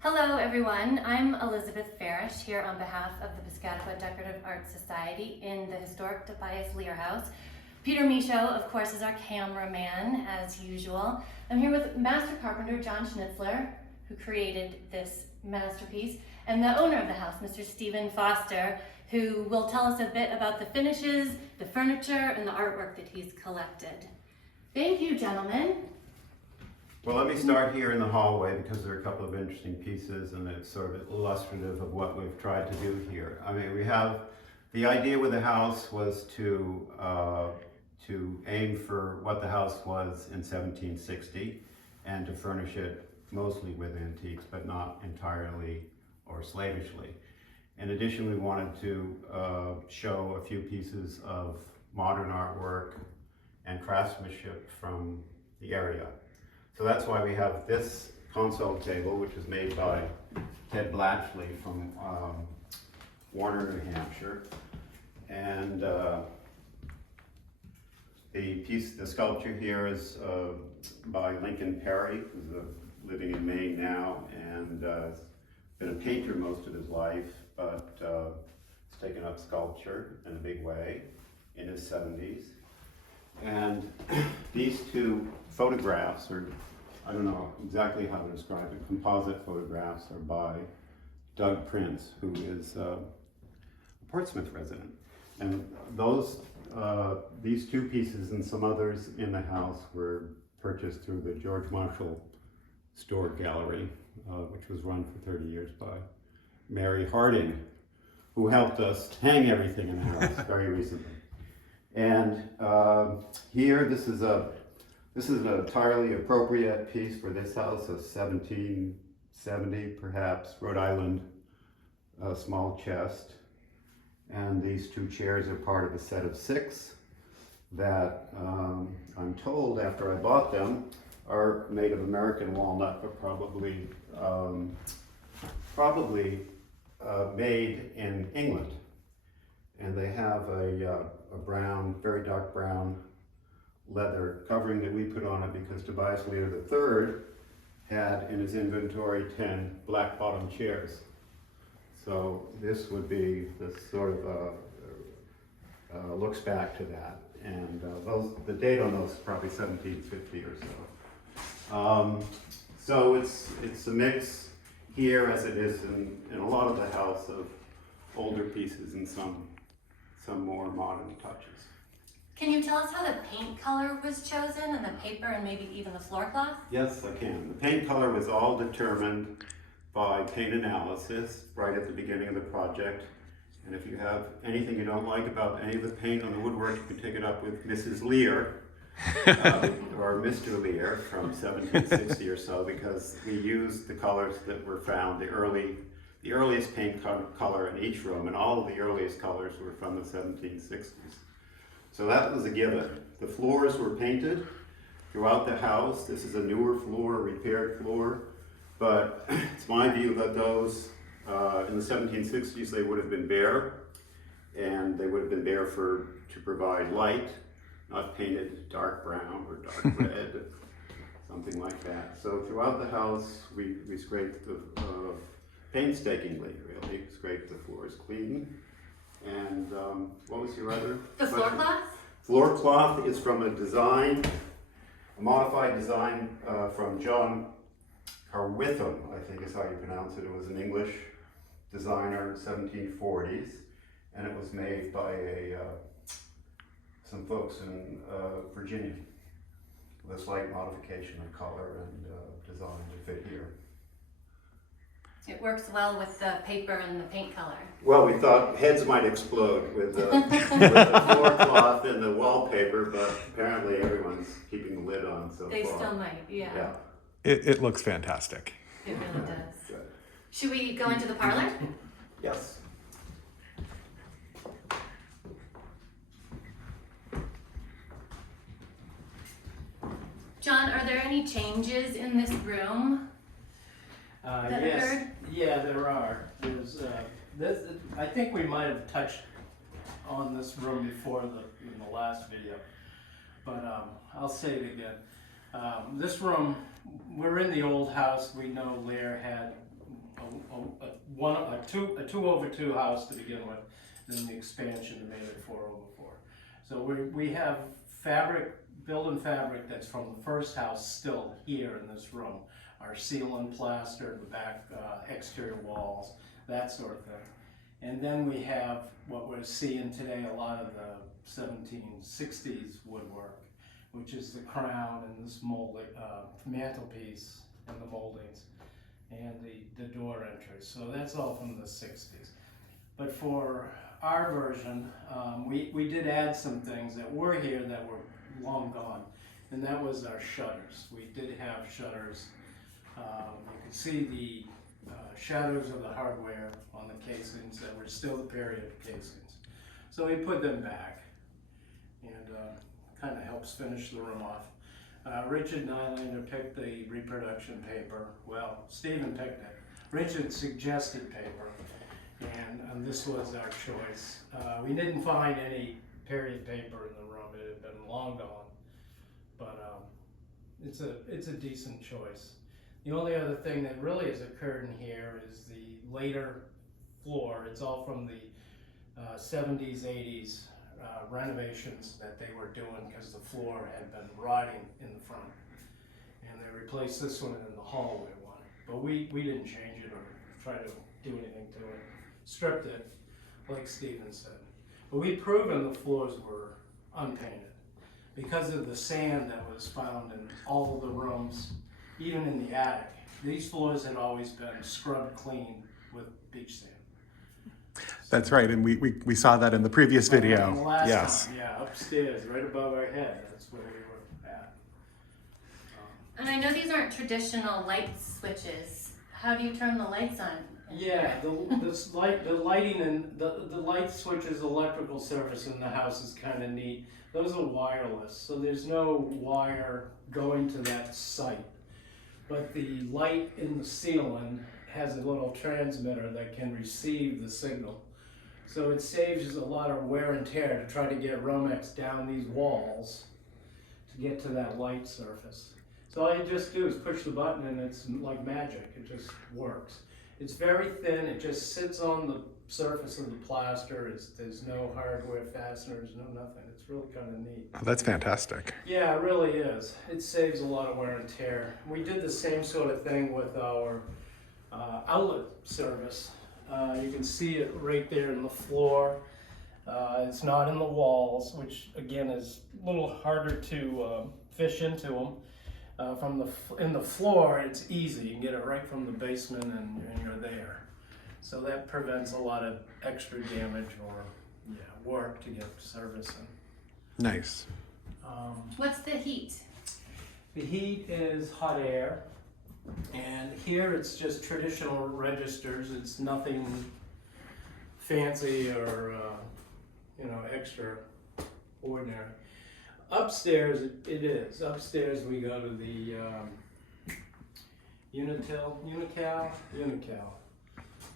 Hello everyone, I'm Elizabeth Farish here on behalf of the Piscataqua Decorative Arts Society in the historic Tobias Lear house. Peter Michaud, of course, is our cameraman as usual. I'm here with master carpenter John Schnitzler, who created this masterpiece, and the owner of the house, Mr. Stephen Foster, who will tell us a bit about the finishes, the furniture, and the artwork that he's collected. Thank you, gentlemen. Well, let me start here in the hallway because there are a couple of interesting pieces and it's sort of illustrative of what we've tried to do here. I mean, the idea with the house was to aim for what the house was in 1760 and to furnish it mostly with antiques, but not entirely or slavishly. In addition, we wanted to show a few pieces of modern artwork and craftsmanship from the area. So that's why we have this console table, which is made by Ted Blatchley from Warner, New Hampshire. And the sculpture here is by Lincoln Perry, who's living in Maine now, and has been a painter most of his life, but has taken up sculpture in a big way in his 70s. And these two photographs are, I don't know exactly how to describe it, composite photographs are by Doug Prince, who is a Portsmouth resident. And these two pieces and some others in the house were purchased through the George Marshall Store Gallery, which was run for 30 years by Mary Harding, who helped us hang everything in the house very recently. And here, this is an entirely appropriate piece for this house, a 1770 perhaps, Rhode Island small chest. And these two chairs are part of a set of 6 that I'm told after I bought them are made of American walnut, but probably made in England. And they have a brown, very dark brown leather covering that we put on it because Tobias Lear III had in his inventory 10 black bottom chairs. So this would be this sort of looks back to that. And the date on those is probably 1750 or so. So it's a mix here, as it is in a lot of the house, of older pieces and some more modern touches. Can you tell us how the paint color was chosen and the paper and maybe even the floor cloth? Yes, I can. The paint color was all determined by paint analysis right at the beginning of the project. And if you have anything you don't like about any of the paint on the woodwork, you can take it up with Mrs. Lear or Mr. Lear from 1760 or so, because we used the colors that were found, the earliest paint color in each room, and all of the earliest colors were from the 1760s. So that was a given. The floors were painted throughout the house. This is a newer floor, a repaired floor, but it's my view that those in the 1760s they would have been bare, and they would have been bare to provide light, not painted dark brown or dark red, something like that. So throughout the house we scraped the painstakingly, really, scraped the floors clean. And what was your other? The floor cloth? Floor cloth is from a modified design from John Carwitham, I think is how you pronounce it. It was an English designer in the 1740s, and it was made by some folks in Virginia with a slight modification of color and design to fit here. It works well with the paper and the paint color. Well, we thought heads might explode with the floor cloth and the wallpaper, but apparently everyone's keeping the lid on so They far. still might, yeah. It looks fantastic. It really does. Good. Should we go into the parlor? Yes. John, are there any changes in this room? That Yes, occurred? yeah, there are. There's I think we might have touched on this room before in the last video, but I'll say it again. This room, we're in the old house. We know Lear had a 2/2 house to begin with, then the expansion made it 4/4. So we have built-in fabric that's from the first house still here in this room. Our ceiling plaster, the back exterior walls, that sort of thing. And then we have what we're seeing today, a lot of the 1760s woodwork, which is the crown and this mantelpiece and the moldings and the door entries. So that's all from the 60s. But for our version, we did add some things that were here that were long gone, and that was our shutters. We did have shutters. You could see the shadows of the hardware on the casings that were still the period casings. So we put them back, and kind of helps finish the room off. Richard Nylander picked the reproduction paper. Well, Stephen picked it. Richard suggested paper, and this was our choice. We didn't find any period paper in the room. It had been long gone, but it's a decent choice. The only other thing that really has occurred in here is the later floor. It's all from the 70s, 80s renovations that they were doing because the floor had been rotting in the front. And they replaced this one in the hallway one. But we didn't change it or try to do anything to it. Stripped it, like Stephen said. But we'd proven the floors were unpainted because of the sand that was found in all of the rooms, even in the attic. These floors had always been scrubbed clean with beach sand. That's right, and we saw that in the previous video. And the last Yes. time, yeah, upstairs, right above our head. That's where we were at. And I know these aren't traditional light switches. How do you turn the lights on? Yeah, the lighting and the light switches, electrical service in the house is kind of neat. Those are wireless, so there's no wire going to that site. But the light in the ceiling has a little transmitter that can receive the signal. So it saves a lot of wear and tear to try to get Romex down these walls to get to that light surface. So all you just do is push the button and it's like magic, it just works. It's very thin, it just sits on the surface of the plaster. There's no hardware fasteners, no nothing. It's really kind of neat. Oh, that's fantastic. Yeah, it really is. It saves a lot of wear and tear. We did the same sort of thing with our outlet service. You can see it right there in the floor. It's not in the walls, which again is a little harder to fish into them. In the floor, it's easy. You can get it right from the basement and you're there. So that prevents a lot of extra damage or work to get service in. Nice. What's the heat? The heat is hot air, and here it's just traditional registers. It's nothing fancy or extra ordinary. Upstairs it is. Upstairs we go to the Unical,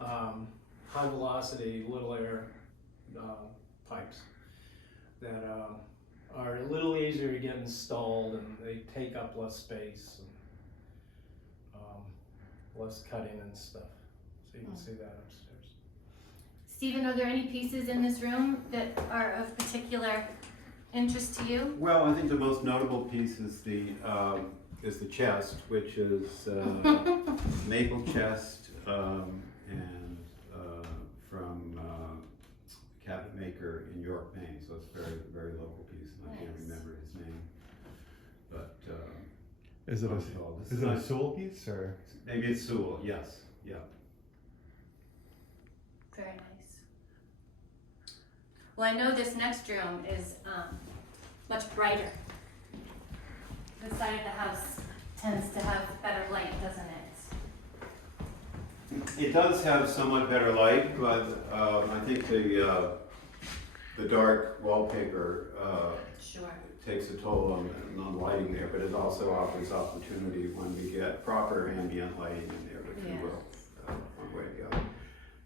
high velocity little air pipes that are a little easier to get installed, and they take up less space and less cutting and stuff. So you can see that upstairs. Stephen, are there any pieces in this room that are of particular interest to you? Well, I think the most notable piece is the chest, which is maple chest and from a cabinet maker in York, Maine. So it's a very, very local piece, and I can't remember his name. But Is it a Sewell piece or? maybe it's Sewell? Yes, yeah. Very nice. Well, I know this next room is much brighter. This side of the house tends to have better light, doesn't it? It does have somewhat better light, but I think the dark wallpaper Sure. takes a toll on the lighting there, but it also offers opportunity when we get proper ambient lighting in there, if you will, one way or the other.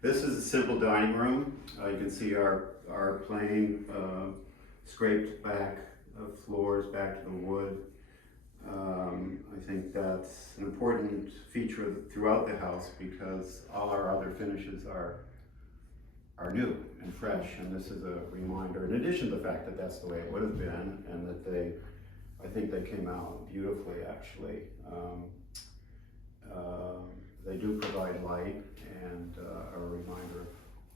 This is a simple dining room. You can see our plain scraped back floors back to the wood. I think that's an important feature throughout the house because all our other finishes are new and fresh, and this is a reminder, in addition to the fact that that's the way it would have been, and that I think they came out beautifully, actually. They do provide light and a reminder of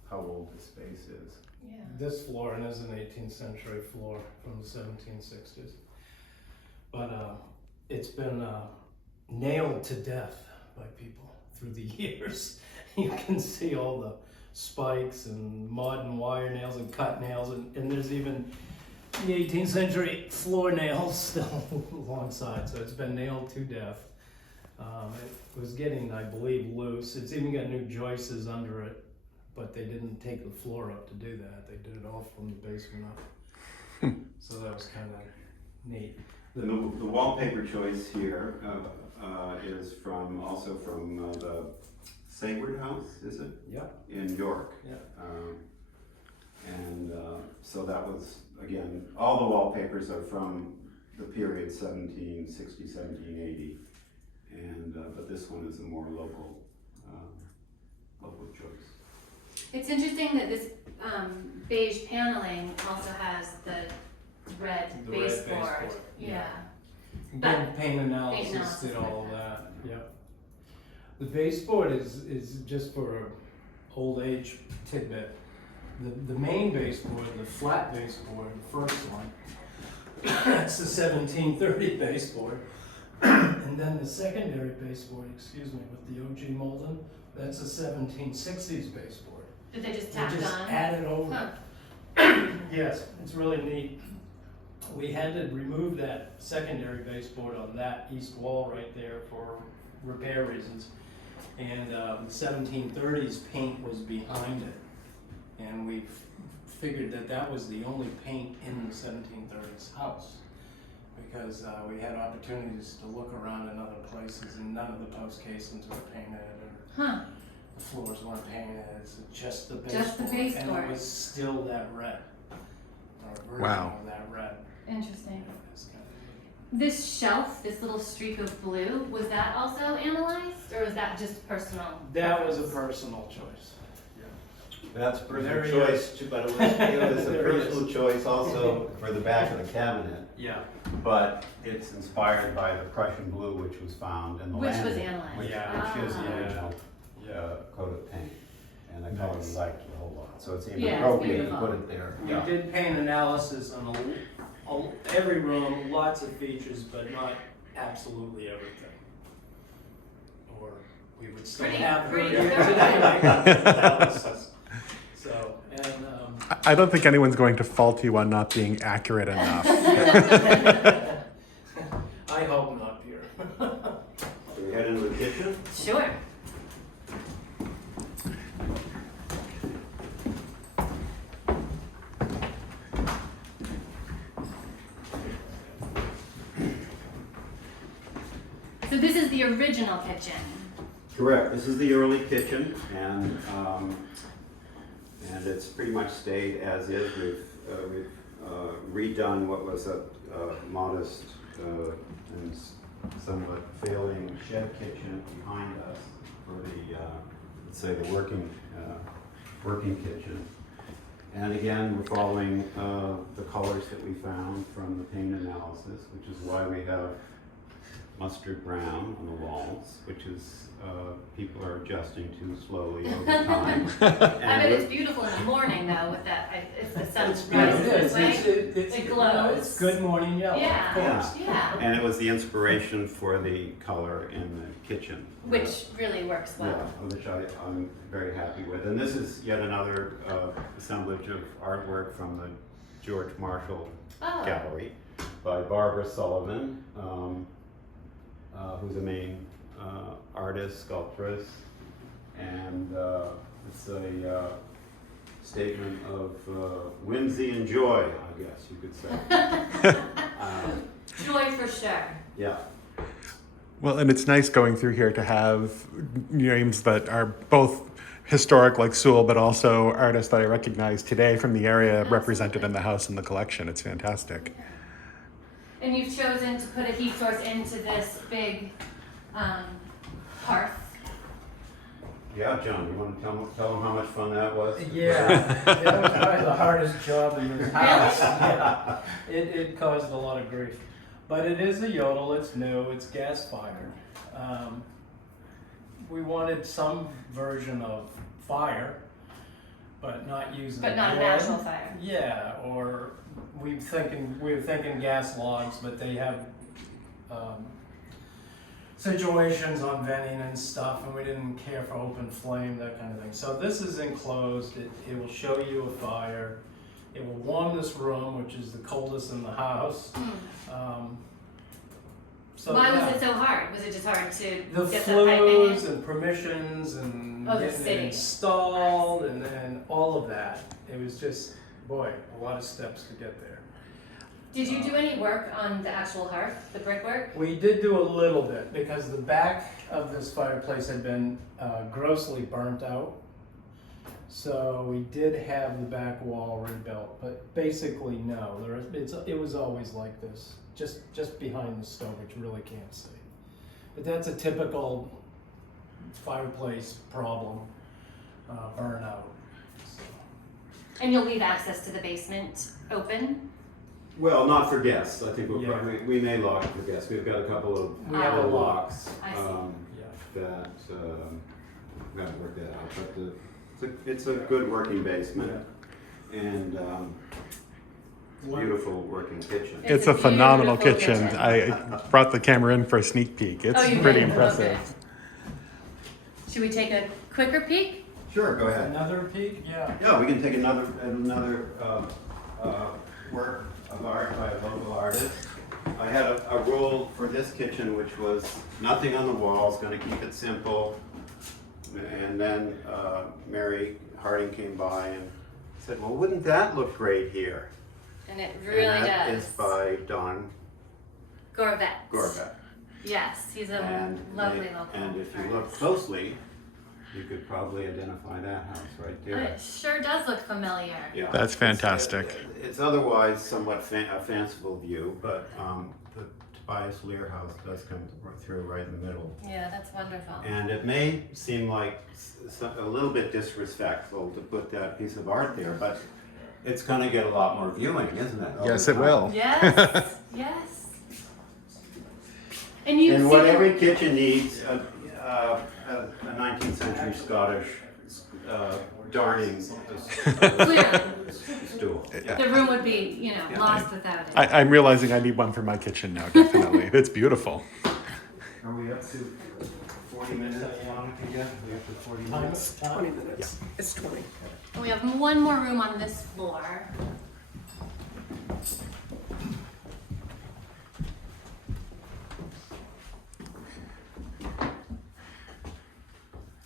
how old the space is. Yeah. This flooring is an 18th century floor from the 1760s. But it's been nailed to death by people through the years. You can see all the spikes and mud and wire nails and cut nails, and there's even the 18th century floor nails still alongside, so it's been nailed to death. It was getting, I believe, loose. It's even got new joists under it, but they didn't take the floor up to do that. They did it all from the basement up. So that was kind of neat. And the wallpaper choice here is also from the Sayward House, is it? Yep. In York. Yeah. So that was, again, all the wallpapers are from the period 1760, 1780. But this one is a more local choice. It's interesting that this beige paneling also has the red The red baseboard. baseboard, Yeah. Good paint analysis analysis did all of like that. Yep. The baseboard is just for an old age tidbit. The main baseboard, the flat baseboard, the first one, that's the 1730 baseboard. And then the secondary baseboard, excuse me, with the OG molding, that's a 1760s baseboard. Did they just They tack just on? added over. Huh. Yes, it's really neat. We had to remove that secondary baseboard on that east wall right there for repair reasons. And the 1730s paint was behind it. And we figured that that was the only paint in the 1730s house. Because we had opportunities to look around in other places and none of the post casings were painted. Huh. The floors weren't painted, it's just the baseboard. Just the baseboard. And it was still that red. Or a version Wow. of that red. Interesting. It's kind of- This shelf, this little streak of blue, was that also analyzed, or was that just personal? That was a personal choice. That's a There personal he choice, but it was a There he personal choice also for the back of the cabinet. Yeah. But it's inspired by the Prussian blue, which was found in the Which landing. was analyzed. Which Yeah. is the Ah. original coat of paint. And the color we liked a whole lot. So it's even Yeah, it's appropriate to beautiful. put it there. We did paint analysis on every room, lots of features, but not absolutely everything. Or we would still Pretty- have pretty today, thorough. like, analysis. So, and I don't think anyone's going to fault you on not being accurate enough. I hope not, Peter. So we head into the kitchen. Sure. So this is the original kitchen. Correct. This is the early kitchen, and it's pretty much stayed as is. We've redone what was a modest and somewhat failing shed kitchen behind us for the let's say the working kitchen. And again, we're following the colors that we found from the paint analysis, which is why we have mustard brown on the walls, which is people are adjusting to slowly over time. I bet it's beautiful in the morning though with that, if the sun rises this way. It glows. It's good morning yellow, Yeah. of course. Yeah, And it was the inspiration for the color in the kitchen. which really works well. Yeah, which I'm very happy with. And this is yet another assemblage of artwork from the George Marshall Oh. Gallery by Barbara Sullivan, who's a main artist, sculptress, and it's a statement of whimsy and joy, I guess you could say. Joy for sure. Yeah. Well, and it's nice going through here to have names that are both historic like Sewell, but also artists that I recognize today from the area represented in the house and the collection. It's fantastic. And you've chosen to put a heat source into this big hearth. Yeah, John, you want to tell them how much fun that was? Yeah, that was probably the hardest job in this house. Yeah. It caused a lot of grief. But it is a yodel, it's new, it's gas fired. We wanted some version of fire, but not using But not a wood. natural fire. Yeah, or we were thinking gas logs, but they have situations on venting and stuff, and we didn't care for open flame, that kind of thing. So this is enclosed. It will show you a fire. It will warm this room, which is the coldest in the house. So Why yeah. was it so hard? Was it just hard to The get the piping flues in? and permissions and Oh, the getting it city. installed and then all of that. It was just, boy, a lot of steps to get there. Did you do any work on the actual hearth, the brickwork? We did do a little bit because the back of this fireplace had been grossly burnt out. So we did have the back wall rebuilt, but basically no. It was always like this, just behind the stove, which you really can't see. But that's a typical fireplace problem, burnout. So. And you'll leave access to the basement open? Well, not for guests. I think Yeah. we may lock it for guests. We've got a couple of We have a locks I see. Yeah. that we haven't worked that out, but it's a good working basement and beautiful working kitchen. It's a phenomenal beautiful kitchen. I brought the camera in for a sneak peek. It's Oh, you pretty did? impressive. Okay. Should we take a quicker peek? Sure, go ahead. Another peek? Yeah. Yeah, we can take another work of art by a local artist. I had a rule for this kitchen, which was nothing on the walls, going to keep it simple. And then Mary Harding came by and said, "Well, wouldn't that look great here?" And it really and that does. is by Don Gorvet. Gorbat. Yes, he's a And lovely local and if you look artist. closely, you could probably identify that house right there. It sure does look familiar. Yeah. That's fantastic. It's otherwise somewhat a fanciful view, but the Tobias Lear house does come through right in the middle. Yeah, that's wonderful. And it may seem like a little bit disrespectful to put that piece of art there, but it's going to get a lot more viewing, isn't it? Yes, it will. Yes, yes. And you And see what the- every kitchen needs, a 19th century Scottish darning clearly, stool. Yeah. the room would be, lost without it. I'm realizing I need one for my kitchen now, definitely. It's beautiful. Are we up to 40 minutes, Monica? Yeah, we up to 40 minutes? 20 minutes. It's 20. And we have one more room on this floor.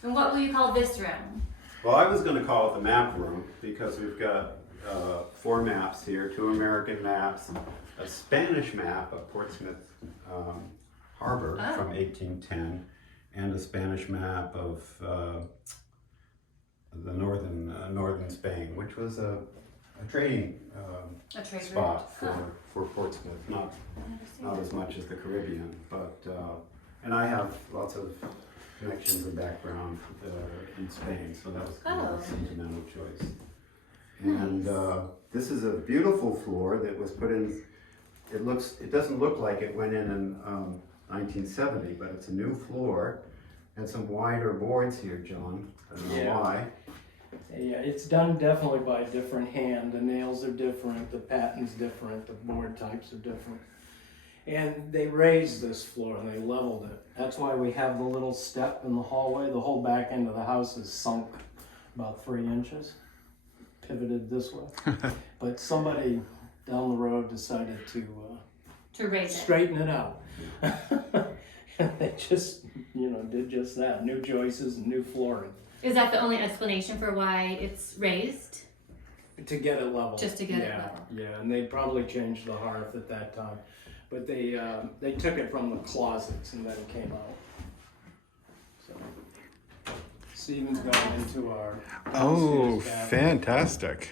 And what will you call this room? Well, I was going to call it the map room because we've got 4 maps here, 2 American maps, a Spanish map of Portsmouth Harbor Oh. from 1810, and a Spanish map of the northern Spain, which was a trading A trade spot route. Oh. for Portsmouth, not Huh. as much as the Caribbean, but and I have lots of connections and background in Spain, so that was kind of a sentimental choice. And this is a beautiful floor that was put in. It doesn't look like it went in 1970, but it's a new floor. And some wider boards here, John. I don't know Yeah. why. Yeah, it's done definitely by a different hand. The nails are different, the pattern's different, the board types are different. And they raised this floor and they leveled it. That's why we have the little step in the hallway. The whole back end of the house is sunk about 3 inches, pivoted this way. But somebody down the road decided to raise it. straighten it out. And they just, did just that. New joists and new flooring Is that the only explanation for why it's raised? to get it level. Just to get it level. Yeah, and they probably changed the hearth at that time. But they took it from the closets and then it came out. So Stephen's going into our Oh, downstairs bathroom. fantastic.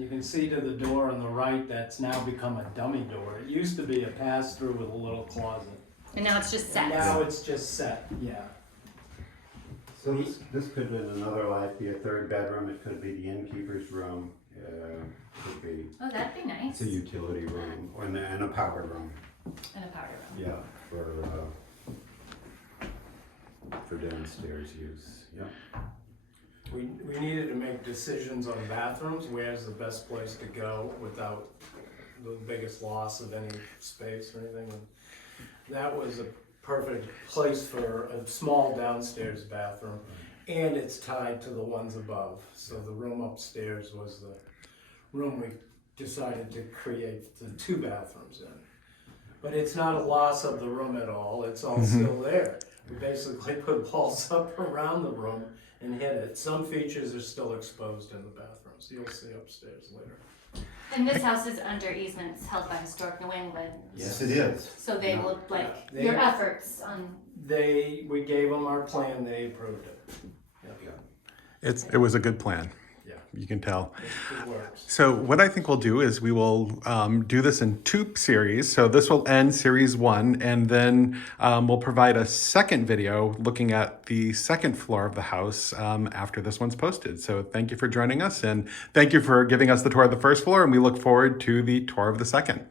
You can see to the door on the right, that's now become a dummy door. It used to be a pass-through with a little closet. And now it's just set. And now it's just set, yeah. So this could in another life be a third bedroom, it could be the innkeeper's room, could be, Oh, that'd be nice. it's a utility room, or and a powder room, And a powder room. yeah, for downstairs use, yeah. We needed to make decisions on bathrooms, where's the best place to go without the biggest loss of any space or anything. And that was a perfect place for a small downstairs bathroom, and it's tied to the ones above. So the room upstairs was the room we decided to create the 2 bathrooms in. But it's not a loss of the room at all, it's all still there. We basically put walls up around the room and hid it. Some features are still exposed in the bathrooms, you'll see upstairs later. And this house is under easements held by Historic New England. Yes, it is. So they Yeah. will, like, Yeah. your efforts on, We gave them our plan, they approved it. It was a good plan. Yeah. You can tell. It works. So what I think we'll do is we will do this in 2 series. So this will end series 1, and then we'll provide a second video looking at the second floor of the house after this one's posted. So thank you for joining us, and thank you for giving us the tour of the first floor, and we look forward to the tour of the second.